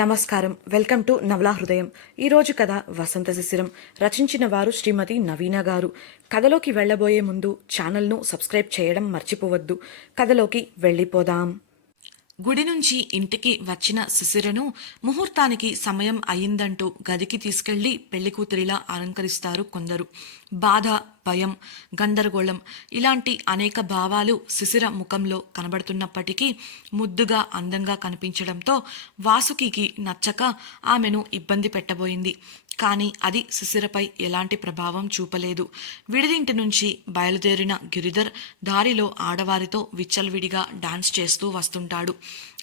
నమస్కారం. Welcome to నవలా హృదయం. ఈరోజు కథ వసంత శిశిరం. రచించిన వారు శ్రీమతి నవీన గారు. కథలోకి వెళ్ళబోయే ముందు ఛానల్ను సబ్స్క్రైబ్ చేయడం మర్చిపోవద్దు. కథలోకి వెళ్ళిపోదాం. గుడి నుంచి ఇంటికి వచ్చిన శిశిరను ముహూర్తానికి సమయం అయిందంటూ గదికి తీసుకెళ్లి పెళ్లికూతురిలా అలంకరిస్తారు కొందరు. బాధ, భయం, గందరగోళం ఇలాంటి అనేక భావాలు శిశిర ముఖంలో కనబడుతున్నప్పటికీ ముద్దుగా అందంగా కనిపించడంతో వాసుకి నచ్చక ఆమెను ఇబ్బంది పెట్టబోయింది. కానీ అది శిశిరపై ఎలాంటి ప్రభావం చూపలేదు. విడిదింటి నుంచి బయలుదేరిన గిరిధర్ దారిలో ఆడవారితో విచ్చలవిడిగా డాన్స్ చేస్తూ వస్తుంటాడు.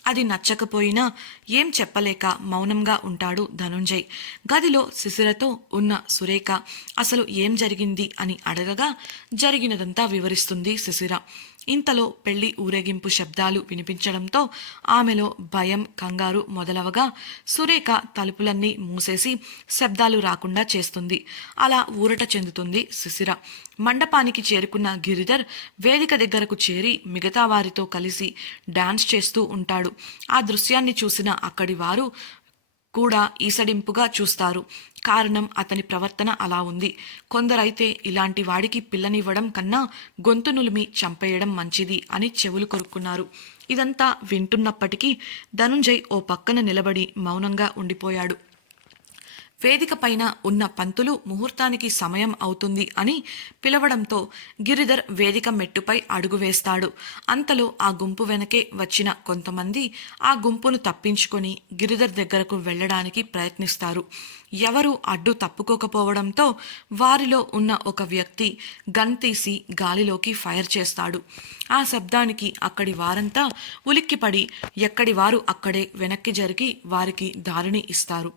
అది నచ్చకపోయినా ఏం చెప్పలేక మౌనంగా ఉంటాడు ధనుంజయ్. గదిలో శిశిరతో ఉన్న సురేఖ అసలు ఏం జరిగింది అని అడగగా జరిగినదంతా వివరిస్తుంది శిశిర. ఇంతలో పెళ్లి ఊరేగింపు శబ్దాలు వినిపించడంతో ఆమెలో భయం, కంగారు మొదలవగా సురేఖ తలుపులన్నీ మూసేసి శబ్దాలు రాకుండా చేస్తుంది. అలా ఊరట చెందుతుంది శిశిర. మండపానికి చేరుకున్న గిరిధర్ వేదిక దగ్గరకు చేరి మిగతా వారితో కలిసి డాన్స్ చేస్తూ ఉంటాడు. ఆ దృశ్యాన్ని చూసిన అక్కడి వారు కూడా ఈసడింపుగా చూస్తారు. కారణం అతని ప్రవర్తన అలా ఉంది. కొందరైతే ఇలాంటి వాడికి పిల్లనివ్వడం కన్నా గొంతు నులిమి చంపేయడం మంచిది అని చెవులు కొరుక్కున్నారు. ఇదంతా వింటున్నప్పటికీ ధనుంజయ్ ఓ పక్కన నిలబడి మౌనంగా ఉండిపోయాడు. వేదిక పైన ఉన్న పంతులు ముహూర్తానికి సమయం అవుతుంది అని పిలవడంతో గిరిధర్ వేదిక మెట్టుపై అడుగు వేస్తాడు. అంతలో ఆ గుంపు వెనకే వచ్చిన కొంతమంది ఆ గుంపును తప్పించుకొని గిరిధర్ దగ్గరకు వెళ్లడానికి ప్రయత్నిస్తారు. ఎవరూ అడ్డు తప్పుకోకపోవడంతో వారిలో ఉన్న ఒక వ్యక్తి గన్ తీసి గాలిలోకి ఫైర్ చేస్తాడు. ఆ శబ్దానికి అక్కడి వారంతా ఉలిక్కిపడి ఎక్కడి వారు అక్కడే వెనక్కి జరిగి వారికి దారిని ఇస్తారు.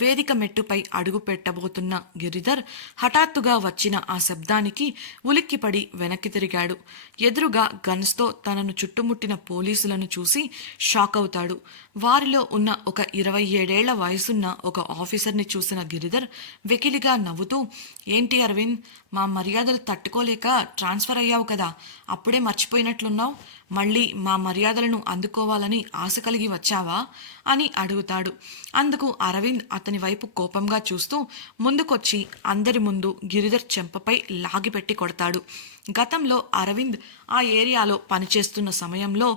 వేదిక మెట్టుపై అడుగు పెట్టబోతున్న గిరిధర్ హఠాత్తుగా వచ్చిన ఆ శబ్దానికి ఉలిక్కిపడి వెనక్కి తిరిగాడు. ఎదురుగా గన్స్తో తనను చుట్టుముట్టిన పోలీసులను చూసి షాక్ అవుతాడు. వారిలో ఉన్న ఒక 27 ఏళ్ల వయసున్న ఒక ఆఫీసర్ని చూసిన గిరిధర్ వెకిలిగా నవ్వుతూ, ఏంటి అరవింద్, మా మర్యాదలు తట్టుకోలేక ట్రాన్స్ఫర్ అయ్యావు కదా, అప్పుడే మర్చిపోయినట్లున్నావు, మళ్ళీ మా మర్యాదలను అందుకోవాలని ఆశ కలిగి వచ్చావా అని అడుగుతాడు. అందుకు అరవింద్ అతని వైపు కోపంగా చూస్తూ ముందుకొచ్చి అందరి ముందు గిరిధర్ చెంపపై లాగిపెట్టి కొడతాడు. గతంలో అరవింద్ ఆ ఏరియాలో పనిచేస్తున్న సమయంలో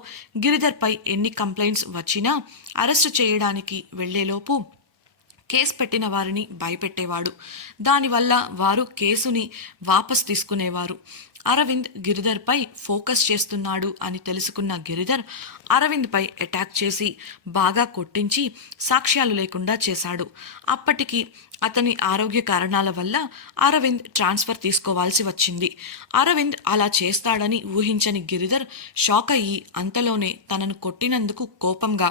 గిరిధర్పై ఎన్ని కంప్లైంట్స్ వచ్చినా అరెస్టు చేయడానికి వెళ్లేలోపు కేసు పెట్టిన వారిని భయపెట్టేవాడు. దానివల్ల వారు కేసుని వాపస్ తీసుకునేవారు. అరవింద్ గిరిధర్పై ఫోకస్ చేస్తున్నాడు అని తెలుసుకున్న గిరిధర్ అరవింద్పై అటాక్ చేసి బాగా కొట్టించి సాక్ష్యాలు లేకుండా చేశాడు. అప్పటికి అతని ఆరోగ్య కారణాల వల్ల అరవింద్ ట్రాన్స్ఫర్ తీసుకోవాల్సి వచ్చింది. అరవింద్ అలా చేస్తాడని ఊహించని గిరిధర్ షాక్ అయ్యి అంతలోనే తనను కొట్టినందుకు కోపంగా,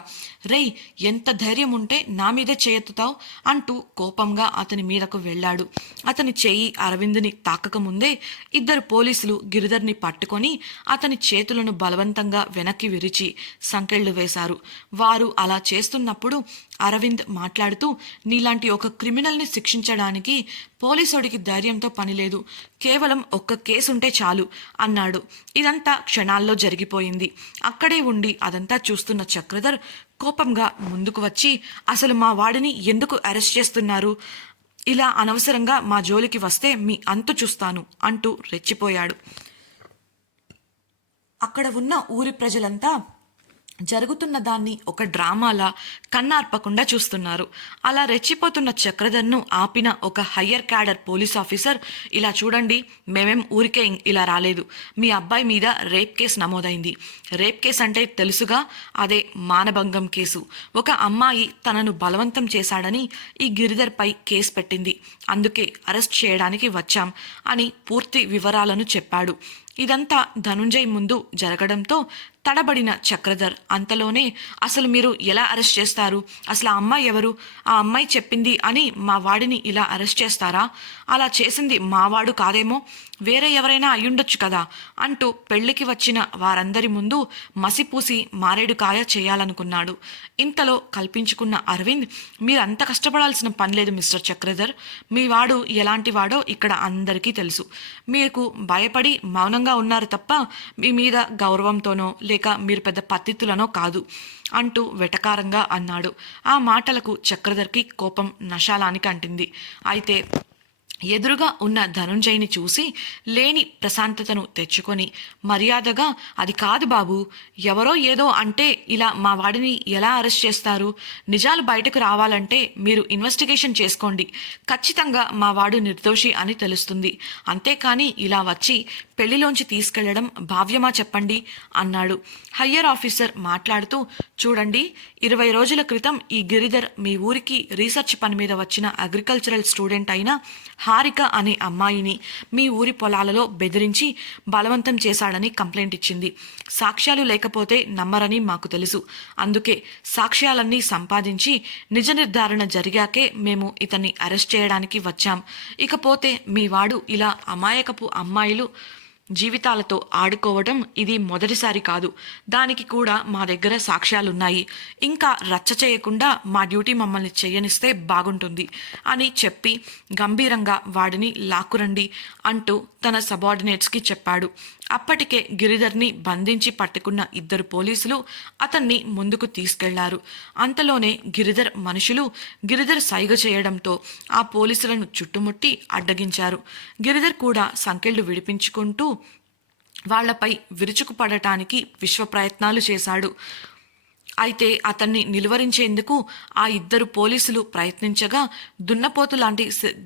రేయ్, ఎంత ధైర్యం ఉంటే నా మీదే చేయెత్తుతావు అంటూ కోపంగా అతని మీదకు వెళ్ళాడు. అతని చెయ్యి అరవింద్ని తాకకముందే ఇద్దరు పోలీసులు గిరిధర్ని పట్టుకొని అతని చేతులను బలవంతంగా వెనక్కి విరిచి సంకెళ్లు వేశారు. వారు అలా చేస్తున్నప్పుడు అరవింద్ మాట్లాడుతూ, నీలాంటి ఒక క్రిమినల్ని శిక్షించడానికి పోలీసుడికి ధైర్యంతో పనిలేదు, కేవలం ఒక్క కేసుంటే చాలు అన్నాడు. ఇదంతా క్షణాల్లో జరిగిపోయింది. అక్కడే ఉండి అదంతా చూస్తున్న చక్రధర్ కోపంగా ముందుకు వచ్చి, అసలు మా వాడిని ఎందుకు అరెస్ట్ చేస్తున్నారు, ఇలా అనవసరంగా మా జోలికి వస్తే మీ అంతు చూస్తాను అంటూ రెచ్చిపోయాడు. అక్కడ ఉన్న ఊరి ప్రజలంతా జరుగుతున్న దాన్ని ఒక డ్రామాలా కన్నార్పకుండా చూస్తున్నారు. అలా రెచ్చిపోతున్న చక్రధర్ను ఆపిన ఒక హయ్యర్ క్యాడర్ పోలీస్ ఆఫీసర్, ఇలా చూడండి, మేమేం ఊరికే ఇలా రాలేదు, మీ అబ్బాయి మీద రేప్ కేసు నమోదైంది. రేప్ కేసు అంటే తెలుసుగా, అదే మానభంగం కేసు. ఒక అమ్మాయి తనను బలవంతం చేశాడని ఈ గిరిధర్పై కేసు పెట్టింది, అందుకే అరెస్ట్ చేయడానికి వచ్చాం అని పూర్తి వివరాలను చెప్పాడు. ఇదంతా ధనుంజయ్ ముందు జరగడంతో తడబడిన చక్రధర్ అంతలోనే, అసలు మీరు ఎలా అరెస్ట్ చేస్తారు, అసలు ఆ అమ్మాయి ఎవరు, ఆ అమ్మాయి చెప్పింది అని మా వాడిని ఇలా అరెస్ట్ చేస్తారా, అలా చేసింది మావాడు కాదేమో, వేరే ఎవరైనా అయ్యుండొచ్చు కదా అంటూ పెళ్లికి వచ్చిన వారందరి ముందు మసిపూసి మారేడుకాయ చేయాలనుకున్నాడు. ఇంతలో కల్పించుకున్న అరవింద్, మీరంత కష్టపడాల్సిన పని లేదు మిస్టర్ చక్రధర్, మీ వాడు ఎలాంటి వాడో ఇక్కడ అందరికీ తెలుసు. మీకు భయపడి మౌనంగా ఉన్నారు తప్ప మీ మీద గౌరవంతోనో లేక మీరు పెద్ద పత్తిత్తులనో కాదు అంటూ వెటకారంగా అన్నాడు. ఆ మాటలకు చక్రధర్కి కోపం నశాలానికి అంటింది. అయితే ఎదురుగా ఉన్న ధనుంజయ్ని చూసి లేని ప్రశాంతతను తెచ్చుకొని మర్యాదగా, అది కాదు బాబు, ఎవరో ఏదో అంటే ఇలా మా వాడిని ఎలా అరెస్ట్ చేస్తారు? నిజాలు బయటకు రావాలంటే మీరు ఇన్వెస్టిగేషన్ చేసుకోండి. ఖచ్చితంగా మా వాడు నిర్దోషి అని తెలుస్తుంది. అంతేకాని ఇలా వచ్చి పెళ్లిలోంచి తీసుకెళ్లడం భావ్యమా చెప్పండి అన్నాడు. హయ్యర్ ఆఫీసర్ మాట్లాడుతూ, చూడండి, 20 రోజుల క్రితం ఈ గిరిధర్ మీ ఊరికి రీసెర్చ్ పని మీద వచ్చిన అగ్రికల్చరల్ స్టూడెంట్ అయిన హారిక అనే అమ్మాయిని మీ ఊరి పొలాలలో బెదిరించి బలవంతం చేశాడని కంప్లైంట్ ఇచ్చింది. సాక్ష్యాలు లేకపోతే నమ్మరని మాకు తెలుసు. అందుకే సాక్ష్యాలన్నీ సంపాదించి నిజ నిర్ధారణ జరిగాకే మేము ఇతన్ని అరెస్ట్ చేయడానికి వచ్చాం. ఇకపోతే మీ వాడు ఇలా అమాయకపు అమ్మాయిలు జీవితాలతో ఆడుకోవడం ఇది మొదటిసారి కాదు. దానికి కూడా మా దగ్గర సాక్ష్యాలున్నాయి. ఇంకా రచ్చ చేయకుండా మా డ్యూటీ మమ్మల్ని చేయనిస్తే బాగుంటుంది అని చెప్పి గంభీరంగా వాడిని లాక్కురండి అంటూ తన సబార్డినేట్స్కి చెప్పాడు. అప్పటికే గిరిధర్ని బంధించి పట్టుకున్న 2 పోలీసులు అతన్ని ముందుకు తీసుకెళ్లారు. అంతలోనే గిరిధర్ మనుషులు గిరిధర్ సైగ చేయడంతో ఆ పోలీసులను చుట్టుముట్టి అడ్డగించారు. గిరిధర్ కూడా సంకెళ్లు విడిపించుకుంటూ వాళ్లపై విరుచుకుపడటానికి విశ్వ ప్రయత్నాలు చేశాడు. అయితే అతన్ని నిలువరించేందుకు ఆ 2 పోలీసులు ప్రయత్నించగా దున్నపోతు లాంటి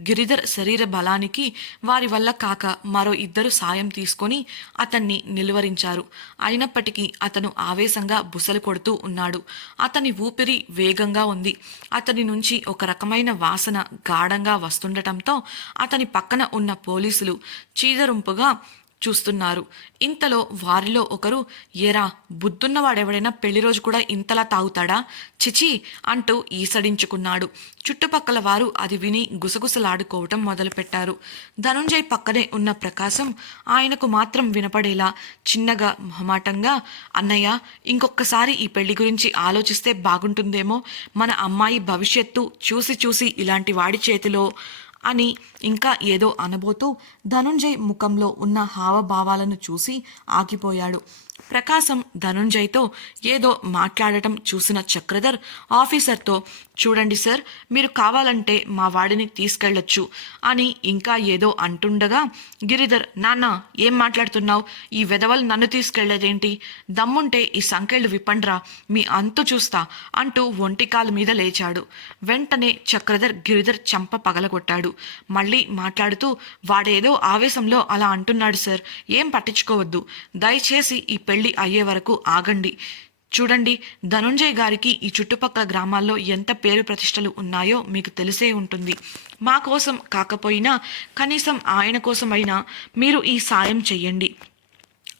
గిరిధర్ శరీర బలానికి వారి వల్ల కాక మరో 2 సాయం తీసుకొని అతన్ని నిలువరించారు. అయినప్పటికీ అతను ఆవేశంగా బుసలు కొడుతూ ఉన్నాడు. అతని ఊపిరి వేగంగా ఉంది. అతని నుంచి ఒక రకమైన వాసన గాఢంగా వస్తుండటంతో అతని పక్కన ఉన్న పోలీసులు చీదరింపుగా చూస్తున్నారు. ఇంతలో వారిలో ఒకరు, ఏరా, బుద్ధున్నవాడెవడైనా పెళ్లి రోజు కూడా ఇంతలా తాగుతాడా? చిచి అంటూ ఈసడించుకున్నాడు. చుట్టుపక్కల వారు అది విని గుసగుసలాడుకోవటం మొదలుపెట్టారు. ధనుంజయ్ పక్కనే ఉన్న ప్రకాశం ఆయనకు మాత్రం వినపడేలా చిన్నగా మొహమాటంగా, అన్నయ్య, ఇంకొకసారి ఈ పెళ్లి గురించి ఆలోచిస్తే బాగుంటుందేమో. మన అమ్మాయి భవిష్యత్తు చూసి చూసి ఇలాంటి వాడి చేతిలో అని ఇంకా ఏదో అనబోతూ ధనుంజయ్ ముఖంలో ఉన్న హావభావాలను చూసి ఆగిపోయాడు. ప్రకాశం ధనుంజయ్తో ఏదో మాట్లాడటం చూసిన చక్రధర్ ఆఫీసర్తో, చూడండి సార్, మీరు కావాలంటే మా వాడిని తీసుకెళ్లొచ్చు అని ఇంకా ఏదో అంటుండగా గిరిధర్, నాన్న, ఏం మాట్లాడుతున్నావు? ఈ వెధవలు నన్ను తీసుకెళ్లేదేంటి? దమ్ముంటే ఈ సంకెళ్ళు విప్పండ్రా, మీ అంతు చూస్తా అంటూ ఒంటికాలు మీద లేచాడు. వెంటనే చక్రధర్ గిరిధర్ చంప పగలగొట్టాడు. మళ్ళీ మాట్లాడుతూ, వాడేదో ఆవేశంలో అలా అంటున్నాడు సార్, ఏం పట్టించుకోవద్దు. దయచేసి ఈ పెళ్లి అయ్యే వరకు ఆగండి. చూడండి, ధనుంజయ్ గారికి ఈ చుట్టుపక్కల గ్రామాల్లో ఎంత పేరు ప్రతిష్టలు ఉన్నాయో మీకు తెలిసే ఉంటుంది. మా కోసం కాకపోయినా కనీసం ఆయన కోసమైనా మీరు ఈ సాయం చెయ్యండి.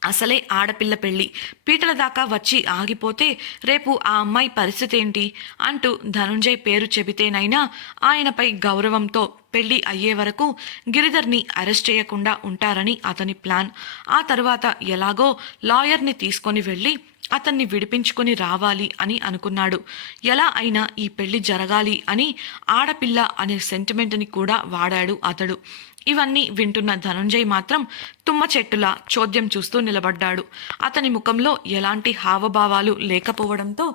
అసలే ఆడపిల్ల పెళ్లి పీటల దాకా వచ్చి ఆగిపోతే రేపు ఆ అమ్మాయి పరిస్థితి ఏంటి అంటూ ధనుంజయ్ పేరు చెబితేనైనా ఆయనపై గౌరవంతో పెళ్లి అయ్యే వరకు గిరిధర్ని అరెస్ట్ చేయకుండా ఉంటారని అతని ప్లాన్. ఆ తర్వాత ఎలాగో లాయర్ని తీసుకొని వెళ్ళి అతన్ని విడిపించుకొని రావాలి అని అనుకున్నాడు. ఎలా అయినా ఈ పెళ్లి జరగాలి అని ఆడపిల్ల అనే సెంటిమెంట్ని కూడా వాడాడు అతడు. ఇవన్నీ వింటున్న ధనుంజయ్ మాత్రం తుమ్మ చెట్టులా చోద్యం చూస్తూ నిలబడ్డాడు. అతని ముఖంలో ఎలాంటి హావభావాలు లేకపోవడంతో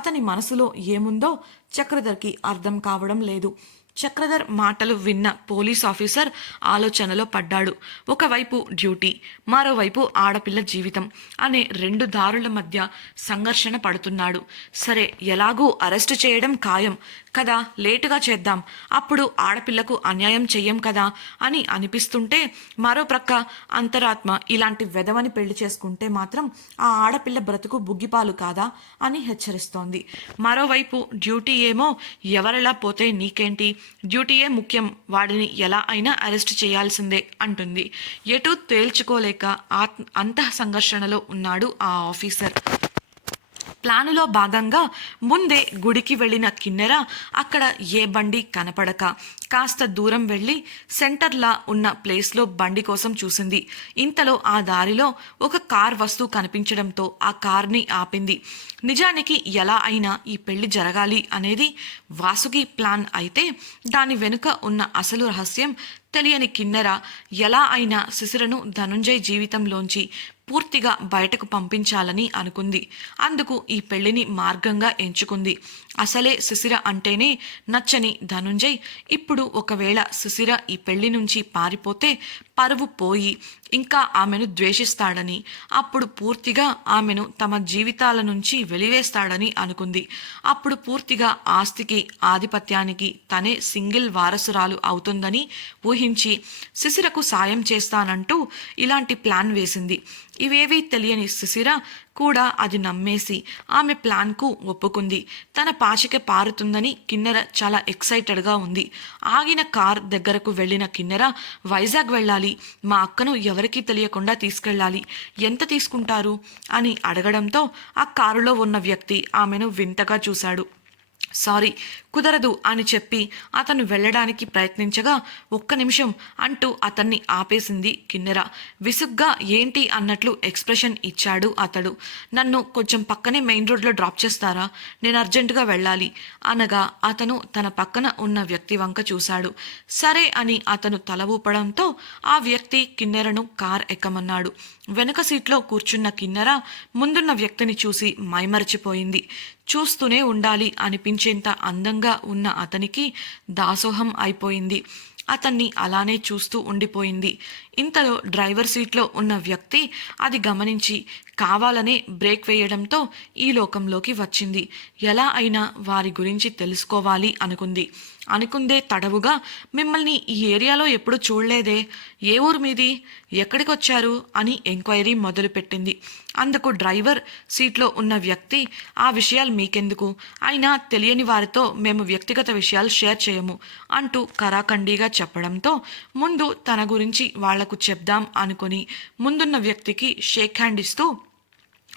అతని మనసులో ఏముందో చక్రధర్కి అర్థం కావడం లేదు. చక్రధర్ మాటలు విన్న పోలీస్ ఆఫీసర్ ఆలోచనలో పడ్డాడు. ఒకవైపు డ్యూటీ, మరోవైపు ఆడపిల్ల జీవితం అనే 2 దారుల మధ్య సంఘర్షణ పడుతున్నాడు. సరే, ఎలాగూ అరెస్టు చేయడం ఖాయం కదా, లేటుగా చేద్దాం, అప్పుడు ఆడపిల్లకు అన్యాయం చెయ్యం కదా అని అనిపిస్తుంటే, మరో ప్రక్క అంతరాత్మ ఇలాంటి వెధవని పెళ్లి చేసుకుంటే మాత్రం ఆ ఆడపిల్ల బ్రతుకు బుగ్గిపాలు కాదా అని హెచ్చరిస్తోంది. మరోవైపు డ్యూటీ ఏమో, ఎవరెలా పోతే నీకేంటి, డ్యూటీయే ముఖ్యం, వాడిని ఎలా అయినా అరెస్ట్ చేయాల్సిందే అంటుంది. ఎటూ తేల్చుకోలేక అంతః సంఘర్షణలో ఉన్నాడు ఆ ఆఫీసర్. ప్లానులో భాగంగా ముందే గుడికి వెళ్ళిన కిన్నెర అక్కడ ఏ బండి కనపడక కాస్త దూరం వెళ్ళి సెంటర్లా ఉన్న ప్లేస్లో బండి కోసం చూసింది. ఇంతలో ఆ దారిలో ఒక కార్ వస్తూ కనిపించడంతో ఆ కార్ని ఆపింది. నిజానికి ఎలా అయినా ఈ పెళ్లి జరగాలి అనేది వాసుకి ప్లాన్ అయితే దాని వెనుక ఉన్న అసలు రహస్యం తెలియని కిన్నెర ఎలా అయినా శిశిరను ధనుంజయ్ జీవితంలోంచి పూర్తిగా బయటకు పంపించాలని అనుకుంది. అందుకు ఈ పెళ్లిని మార్గంగా ఎంచుకుంది. అసలే శిశిర అంటేనే నచ్చని ధనుంజయ్ ఇప్పుడు ఒకవేళ శిశిర ఈ పెళ్లి నుంచి పారిపోతే పరువు పోయి ఇంకా ఆమెను ద్వేషిస్తాడని, అప్పుడు పూర్తిగా ఆమెను తమ జీవితాల నుంచి వెలివేస్తాడని అనుకుంది. అప్పుడు పూర్తిగా ఆస్తికి ఆధిపత్యానికి తనే సింగిల్ వారసురాలు అవుతుందని ఊహించి శిశిరకు సాయం చేస్తానంటూ ఇలాంటి ప్లాన్ వేసింది. ఇవేవీ తెలియని శిశిర కూడా అది నమ్మేసి ఆమె ప్లాన్కు ఒప్పుకుంది. తన పాచిక పారుతుందని కిన్నెర చాలా ఎక్సైటెడ్గా ఉంది. ఆగిన కార్ దగ్గరకు వెళ్ళిన కిన్నెర, వైజాగ్ వెళ్ళాలి, మా అక్కను ఎవరికీ తెలియకుండా తీసుకెళ్ళాలి, ఎంత తీసుకుంటారు అని అడగడంతో ఆ కారులో ఉన్న వ్యక్తి ఆమెను వింతగా చూశాడు. సారీ, కుదరదు అని చెప్పి అతను వెళ్ళడానికి ప్రయత్నించగా, ఒక్క నిమిషం అంటూ అతన్ని ఆపేసింది కిన్నెర. విసుగ్గా ఏంటి అన్నట్లు ఎక్స్ప్రెషన్ ఇచ్చాడు అతడు. నన్ను కొంచెం పక్కనే మెయిన్ రోడ్లో డ్రాప్ చేస్తారా, నేను అర్జెంటుగా వెళ్ళాలి అనగా అతను తన పక్కన ఉన్న వ్యక్తి వంక చూశాడు. సరే అని అతను తల ఊపడంతో ఆ వ్యక్తి కిన్నెరను కార్ ఎక్కమన్నాడు. వెనుక సీట్లో కూర్చున్న కిన్నెర ముందున్న వ్యక్తిని చూసి మైమరిచిపోయింది. చూస్తూనే ఉండాలి అనిపించేంత అందంగా ఉన్న అతనికి దాసోహం అయిపోయింది. అతన్ని అలానే చూస్తూ ఉండిపోయింది. ఇంతలో డ్రైవర్ సీట్లో ఉన్న వ్యక్తి అది గమనించి కావాలనే బ్రేక్ వేయడంతో ఈ లోకంలోకి వచ్చింది. ఎలా అయినా వారి గురించి తెలుసుకోవాలి అనుకుందే తడవుగా, మిమ్మల్ని ఈ ఏరియాలో ఎప్పుడు చూడలేదే, ఏ ఊరు మీది, ఎక్కడికి వచ్చారు అని ఎంక్వైరీ మొదలుపెట్టింది. అందుకు డ్రైవర్ సీట్లో ఉన్న వ్యక్తి, ఆ విషయాలు మీకెందుకు, అయినా తెలియని వారితో మేము వ్యక్తిగత విషయాలు షేర్ చేయము అంటూ కరాఖండిగా చెప్పడంతో ముందు తన గురించి వాళ్లకు చెప్దాం అనుకుని ముందున్న వ్యక్తికి షేక్ హ్యాండ్ ఇస్తూ,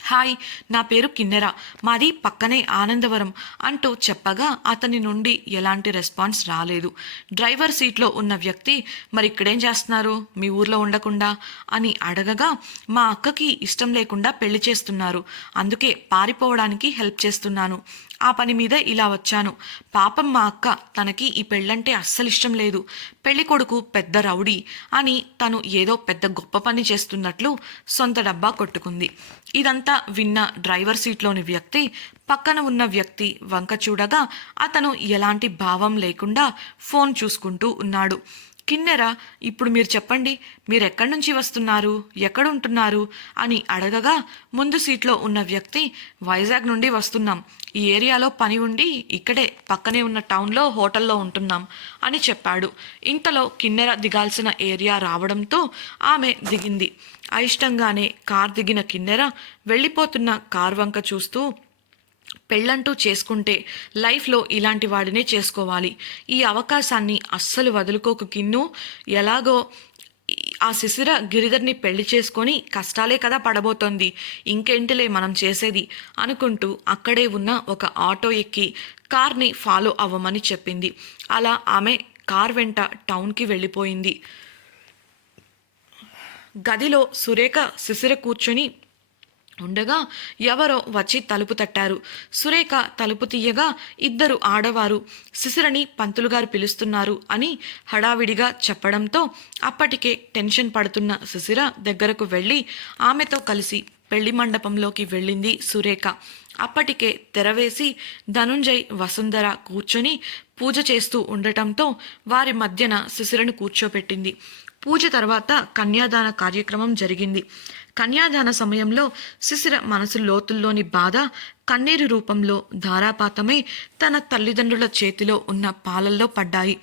హాయ్, నా పేరు కిన్నెర, మాది పక్కనే ఆనందవరం అంటూ చెప్పగా అతని నుండి ఎలాంటి రెస్పాన్స్ రాలేదు. డ్రైవర్ సీట్లో ఉన్న వ్యక్తి, మరి ఇక్కడేం చేస్తున్నారు మీ ఊర్లో ఉండకుండా అని అడగగా, మా అక్కకి ఇష్టం లేకుండా పెళ్లి చేస్తున్నారు, అందుకే పారిపోవడానికి హెల్ప్ చేస్తున్నాను, ఆ పని మీద ఇలా వచ్చాను. పాపం మా అక్క, తనకి ఈ పెళ్ళంటే అస్సలు ఇష్టం లేదు, పెళ్లి కొడుకు పెద్ద రౌడీ అని తను ఏదో పెద్ద గొప్ప పని చేస్తున్నట్లు సొంత డబ్బా కొట్టుకుంది. ఇదంతా విన్న డ్రైవర్ సీట్లోని వ్యక్తి పక్కన ఉన్న వ్యక్తి వంక చూడగా అతను ఎలాంటి భావం లేకుండా ఫోన్ చూసుకుంటూ ఉన్నాడు. కిన్నెర, ఇప్పుడు మీరు చెప్పండి, మీరు ఎక్కడి నుంచి వస్తున్నారు, ఎక్కడ ఉంటున్నారు అని అడగగా ముందు సీట్లో ఉన్న వ్యక్తి, వైజాగ్ నుండి వస్తున్నాం, ఈ ఏరియాలో పని ఉండి ఇక్కడే పక్కనే ఉన్న టౌన్లో హోటల్లో ఉంటున్నాం అని చెప్పాడు. ఇంతలో కిన్నెర దిగాల్సిన ఏరియా రావడంతో ఆమె దిగింది. అయిష్టంగానే కార్ దిగిన కిన్నెర వెళ్ళిపోతున్న కార్ వంక చూస్తూ, పెళ్ళంటూ చేసుకుంటే లైఫ్లో ఇలాంటి వాడినే చేసుకోవాలి, ఈ అవకాశాన్ని అస్సలు వదులుకోకు కిన్ను, ఎలాగో ఆ శిశిర గిరిధర్ని పెళ్లి చేసుకొని కష్టాలే కదా పడబోతోంది, ఇంకేంటిలే మనం చేసేది అనుకుంటూ అక్కడే ఉన్న ఒక ఆటో ఎక్కి కార్ని ఫాలో అవ్వమని చెప్పింది. అలా ఆమె కార్ వెంట టౌన్కి వెళ్ళిపోయింది. గదిలో సురేఖ శిశిర కూర్చొని ఉండగా ఎవరో వచ్చి తలుపు తట్టారు. సురేఖ తలుపు తీయగా ఇద్దరు ఆడవారు శిశిరని పంతులుగారు పిలుస్తున్నారు అని హడావిడిగా చెప్పడంతో అప్పటికే టెన్షన్ పడుతున్న శిశిర దగ్గరకు వెళ్ళి ఆమెతో కలిసి పెళ్లి మండపంలోకి వెళ్ళింది సురేఖ. అప్పటికే తెరవేసి ధనుంజయ్, వసుంధర కూర్చొని పూజ చేస్తూ ఉండటంతో వారి మధ్యన శిశిరను కూర్చోపెట్టింది. పూజ తర్వాత కన్యాదాన కార్యక్రమం జరిగింది. కన్యాదాన సమయంలో శిశిర మనసు లోతుల్లోని బాధ కన్నీరు రూపంలో ధారాపాతమై తన తల్లిదండ్రుల చేతిలో ఉన్న పాలల్లో పడ్డాయి.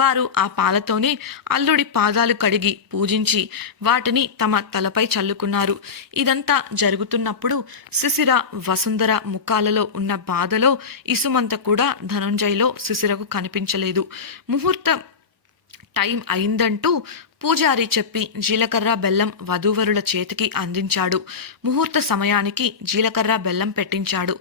వారు ఆ పాలతోనే అల్లుడి పాదాలు కడిగి పూజించి వాటిని తమ తలపై చల్లుకున్నారు. ఇదంతా జరుగుతున్నప్పుడు శిశిర, వసుంధర ముఖాలలో ఉన్న బాధలో ఇసుమంత కూడా ధనుంజయ్లో శిశిరకు కనిపించలేదు. ముహూర్తం టైం అయిందంటూ పూజారి చెప్పి జీలకర్ర బెల్లం వధూవరుల చేతికి అందించాడు. ముహూర్త సమయానికి జీలకర్ర బెల్లం పెట్టించాడు.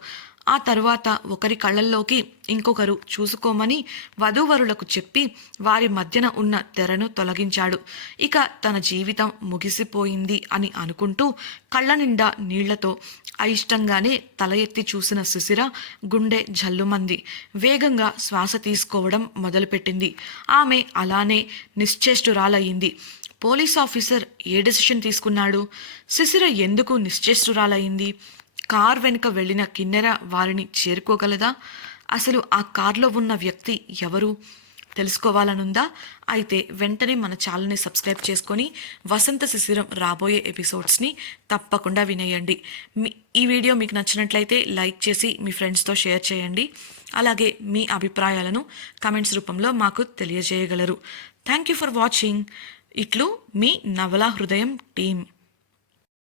ఆ తరువాత ఒకరి కళ్ళల్లోకి ఇంకొకరు చూసుకోమని వధూవరులకు చెప్పి వారి మధ్యన ఉన్న తెరను తొలగించాడు. ఇక తన జీవితం ముగిసిపోయింది అని అనుకుంటూ కళ్ళ నిండా నీళ్లతో అయిష్టంగానే తల ఎత్తి చూసిన సుశిర గుండె జల్లుమంది. వేగంగా శ్వాస తీసుకోవడం మొదలుపెట్టింది. ఆమె అలానే నిశ్చేష్టురాలయ్యింది. పోలీస్ ఆఫీసర్ ఏ డెసిషన్ తీసుకున్నాడు? శిశిర ఎందుకు నిశ్చేష్టురాలయ్యింది? కార్ వెనుక వెళ్ళిన కిన్నెర వారిని చేరుకోగలదా? అసలు ఆ కార్లో ఉన్న వ్యక్తి ఎవరు? తెలుసుకోవాలనుందా? అయితే వెంటనే మన ఛానల్ని సబ్స్క్రైబ్ చేసుకొని వసంత శిశిరం రాబోయే ఎపిసోడ్స్ని తప్పకుండా వినేయండి. ఈ వీడియో మీకు నచ్చినట్లయితే లైక్ చేసి మీ ఫ్రెండ్స్తో షేర్ చేయండి. అలాగే మీ అభిప్రాయాలను కమెంట్స్ రూపంలో మాకు తెలియజేయగలరు. Thank you for watching. ఇట్లు మీ నవలా హృదయం టీమ్.